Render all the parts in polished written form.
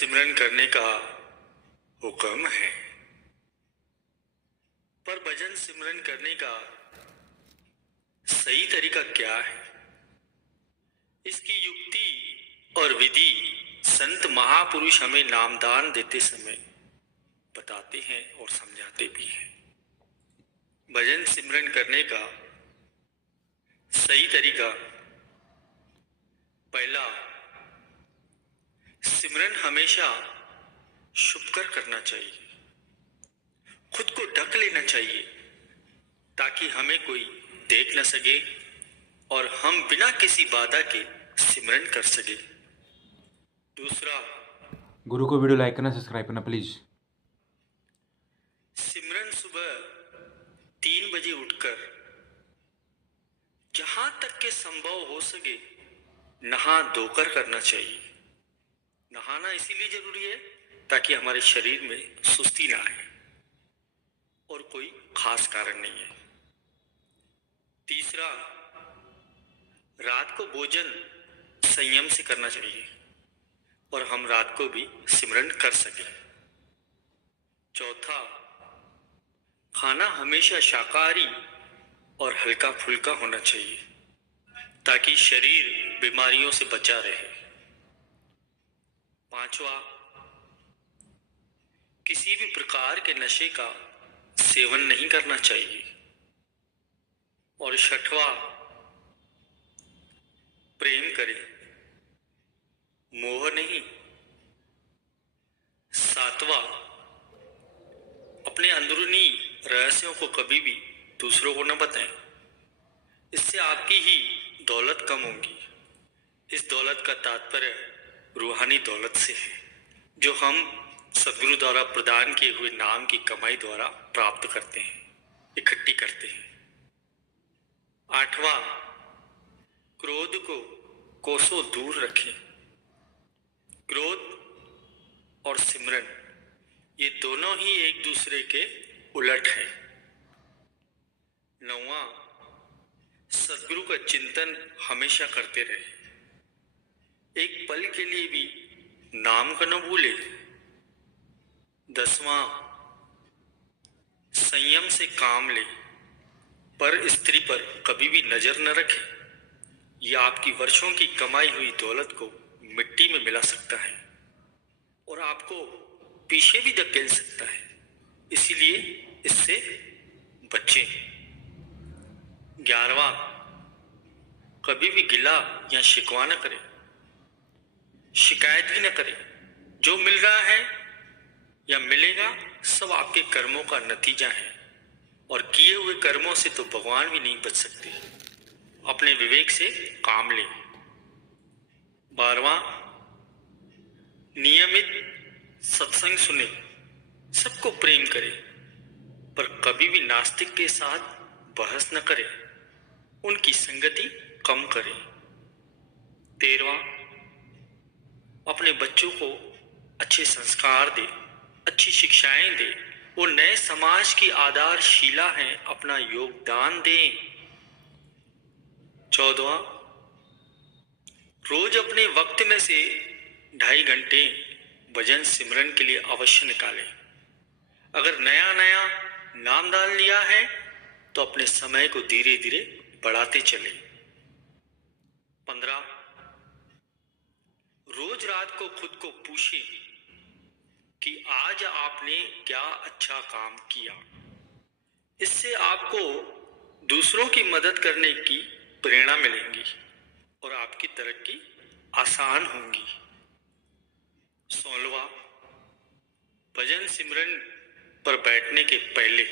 सिमरन करने का हुक्म है, पर भजन सिमरन करने का सही तरीका क्या है? इसकी युक्ति और विधि संत महापुरुष हमें नामदान देते समय बताते हैं और समझाते भी हैं। भजन सिमरन करने का सही तरीका, पहला, सिमरन हमेशा छुपकर करना चाहिए। खुद को ढक लेना चाहिए ताकि हमें कोई देख न सके और हम बिना किसी बाधा के सिमरन कर सके। दूसरा, गुरु को वीडियो लाइक करना, सब्सक्राइब करना प्लीज। सिमरन सुबह 3 बजे उठकर जहां तक के संभव हो सके नहा धोकर करना चाहिए। नहाना इसीलिए जरूरी है ताकि हमारे शरीर में सुस्ती ना आए और कोई खास कारण नहीं है। तीसरा, रात को भोजन संयम से करना चाहिए और हम रात को भी सिमरन कर सकें। चौथा, खाना हमेशा शाकाहारी और हल्का फुल्का होना चाहिए ताकि शरीर बीमारियों से बचा रहे। पांचवा, किसी भी प्रकार के नशे का सेवन नहीं करना चाहिए। और छठवां, प्रेम करें, मोह नहीं। सातवां, अपने अंदरूनी रहस्यों को कभी भी दूसरों को न बताएं। इससे आपकी ही दौलत कम होगी। इस दौलत का तात्पर्य रूहानी दौलत से है जो हम सदगुरु द्वारा प्रदान किए हुए नाम की कमाई द्वारा प्राप्त करते हैं, इकट्ठी करते हैं। आठवां, क्रोध को कोसों दूर रखें। क्रोध और सिमरन ये दोनों ही एक दूसरे के उलट है। नौवां, सदगुरु का चिंतन हमेशा करते रहे, एक पल के लिए भी नाम को न भूले। 10वां, संयम से काम ले, पर स्त्री पर कभी भी नजर न रखे। यह आपकी वर्षों की कमाई हुई दौलत को मिट्टी में मिला सकता है और आपको पीछे भी धकेल सकता है, इसीलिए इससे बचें। 11वां, कभी भी गिला या शिकवा न करें, शिकायत भी न करें। जो मिल रहा है या मिलेगा सब आपके कर्मों का नतीजा है और किए हुए कर्मों से तो भगवान भी नहीं बच सकते। अपने विवेक से काम लें। 12वां, नियमित सत्संग सुने, सबको प्रेम करें, पर कभी भी नास्तिक के साथ बहस न करें, उनकी संगति कम करें। 13वां, अपने बच्चों को अच्छे संस्कार दे, अच्छी शिक्षाएं दे। वो नए समाज की आधारशिला हैं, अपना योगदान दें। 14वां, रोज अपने वक्त में से 2.5 घंटे भजन सिमरन के लिए अवश्य निकालें। अगर नया नया नाम डाल लिया है तो अपने समय को धीरे धीरे बढ़ाते चले। 15, रोज रात को खुद को पूछें कि आज आपने क्या अच्छा काम किया। इससे आपको दूसरों की मदद करने की प्रेरणा मिलेगी और आपकी तरक्की आसान होगी। 16वां, भजन सिमरन पर बैठने के पहले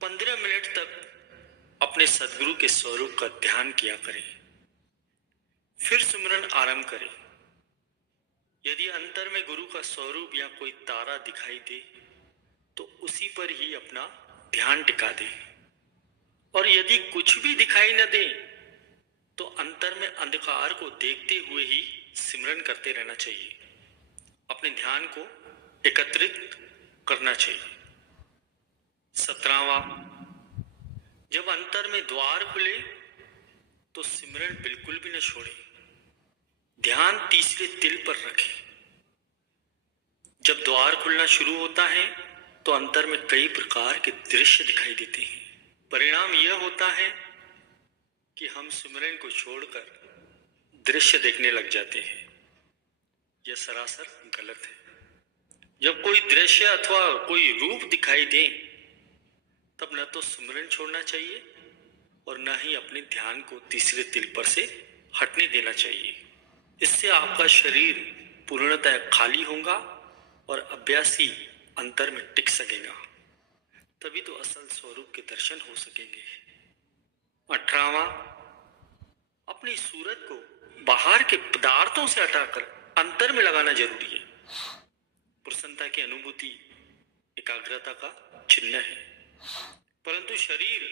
15 मिनट तक अपने सदगुरु के स्वरूप का ध्यान किया करें, फिर सिमरन आरंभ करें। यदि अंतर में गुरु का स्वरूप या कोई तारा दिखाई दे तो उसी पर ही अपना ध्यान टिका दें, और यदि कुछ भी दिखाई न दे तो अंतर में अंधकार को देखते हुए ही सिमरन करते रहना चाहिए। अपने ध्यान को एकत्रित करना चाहिए। 17वां, जब अंतर में द्वार खुले तो सिमरन बिल्कुल भी न छोड़े, ध्यान ध्यान तीसरे तिल पर रखें। जब द्वार खुलना शुरू होता है तो अंतर में कई प्रकार के दृश्य दिखाई देते हैं। परिणाम यह होता है कि हम सिमरन को छोड़कर दृश्य देखने लग जाते हैं। यह सरासर गलत है। जब कोई दृश्य अथवा कोई रूप दिखाई दे तब न तो सिमरन छोड़ना चाहिए और न ही अपने ध्यान को तीसरे तिल पर से हटने देना चाहिए। इससे आपका शरीर पूर्णतः खाली होगा और अभ्यासी अंतर में टिक सकेगा। तभी तो असल स्वरूप के दर्शन हो सकेंगे। 18वां, अपनी सूरत को बाहर के पदार्थों से हटाकर अंतर में लगाना जरूरी है। प्रसन्नता की अनुभूति एकाग्रता का चिन्ह है, परंतु शरीर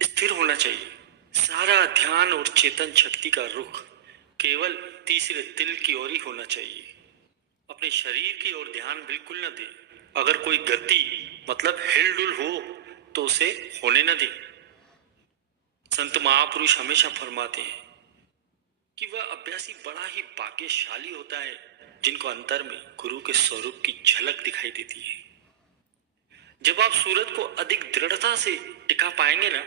स्थिर होना चाहिए। सारा ध्यान और चेतन शक्ति का रुख केवल तीसरे तिल की ओर ही होना चाहिए। अपने शरीर की ओर ध्यान बिल्कुल न दे। अगर कोई गति मतलब हिलडुल हो तो उसे होने न दे। संत महापुरुष हमेशा फरमाते हैं कि वह अभ्यासी बड़ा ही भाग्यशाली होता है जिनको अंतर में गुरु के स्वरूप की झलक दिखाई देती है। जब आप सूरत को अधिक दृढ़ता से टिका पाएंगे ना,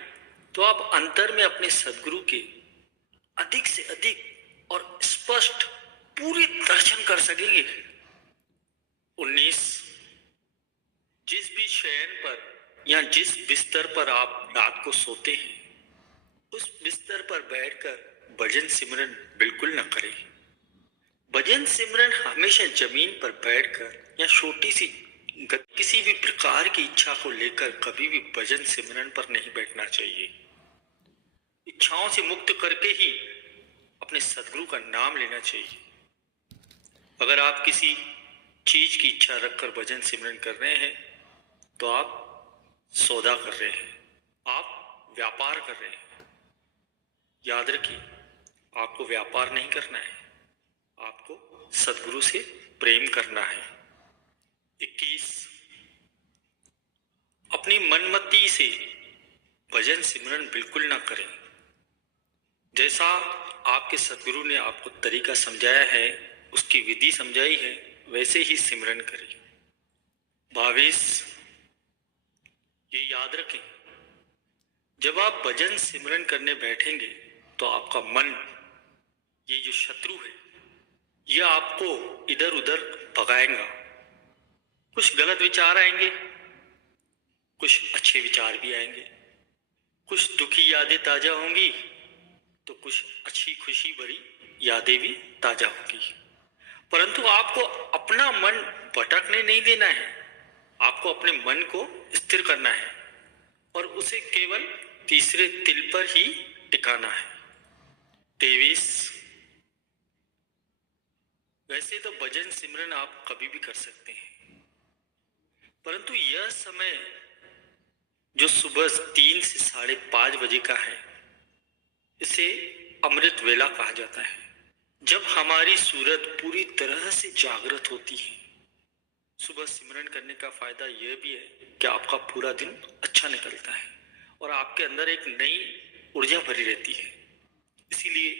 तो आप अंतर में अपने सदगुरु के अधिक से अधिक और स्पष्ट पूरे दर्शन कर सकेंगे। 19, जिस भी शयन पर या जिस बिस्तर पर आप रात को सोते हैं उस बिस्तर पर बैठकर भजन सिमरन बिल्कुल न करें। भजन सिमरन हमेशा जमीन पर बैठकर या छोटी सी किसी भी प्रकार की इच्छा को लेकर कभी भी भजन सिमरन पर नहीं बैठना चाहिए। इच्छाओं से मुक्त करके ही अपने सदगुरु का नाम लेना चाहिए। अगर आप किसी चीज की इच्छा रखकर भजन सिमरन कर रहे हैं तो आप सौदा कर रहे हैं, आप व्यापार कर रहे हैं। याद रखिए, आपको व्यापार नहीं करना है, आपको सदगुरु से प्रेम करना है। 21, अपनी मनमति से भजन सिमरन बिल्कुल ना करें। जैसा आपके सदगुरु ने आपको तरीका समझाया है, उसकी विधि समझाई है, वैसे ही सिमरन करें। 22, ये याद रखें, जब आप भजन सिमरन करने बैठेंगे तो आपका मन, ये जो शत्रु है, यह आपको इधर उधर भगाएगा। कुछ गलत विचार आएंगे, कुछ अच्छे विचार भी आएंगे, कुछ दुखी यादें ताजा होंगी तो कुछ अच्छी खुशी भरी यादें भी ताजा होंगी। परंतु आपको अपना मन भटकने नहीं देना है। आपको अपने मन को स्थिर करना है और उसे केवल तीसरे तिल पर ही टिकाना है। 23, वैसे तो भजन सिमरन आप कभी भी कर सकते हैं, परंतु यह समय जो सुबह 3 से 5:30 बजे का है, इसे अमृत वेला कहा जाता है, जब हमारी सूरत पूरी तरह से जागृत होती है। सुबह सिमरन करने का फायदा यह भी है कि आपका पूरा दिन अच्छा निकलता है और आपके अंदर एक नई ऊर्जा भरी रहती है। इसीलिए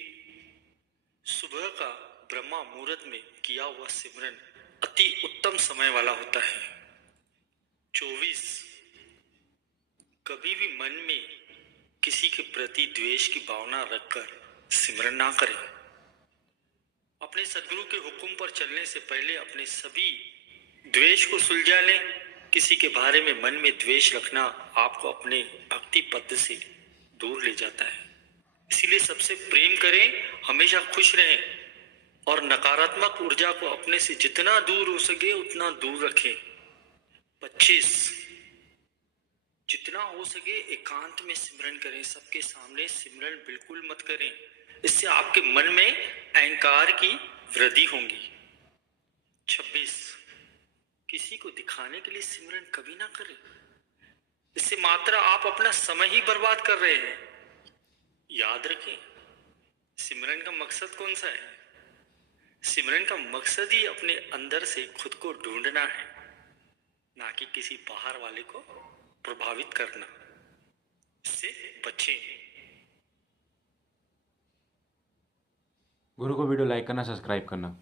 सुबह का ब्रह्मा मुहूर्त में किया हुआ सिमरन अति उत्तम समय वाला होता है। 24, कभी भी मन में किसी के प्रति द्वेष की भावना रखकर सिमरन ना करें। अपने सदगुरु के हुक्म पर चलने से पहले अपने सभी द्वेष को सुलझा लें। किसी के बारे में मन में द्वेष रखना आपको अपने भक्ति पद से दूर ले जाता है। इसीलिए सबसे प्रेम करें, हमेशा खुश रहें और नकारात्मक ऊर्जा को अपने से जितना दूर हो सके उतना दूर रखें। 25, जितना हो सके एकांत में सिमरन करें। सबके सामने सिमरन बिल्कुल मत करें, इससे आपके मन में अहंकार की वृद्धि होगी। 26, किसी को दिखाने के लिए सिमरन कभी ना करें, इससे मात्र आप अपना समय ही बर्बाद कर रहे हैं। याद रखें, सिमरन का मकसद कौन सा है? सिमरन का मकसद ही अपने अंदर से खुद को ढूंढना है, ना कि किसी बाहर वाले को प्रभावित करना। इससे बचें। गुरु को वीडियो लाइक करना, सब्सक्राइब करना।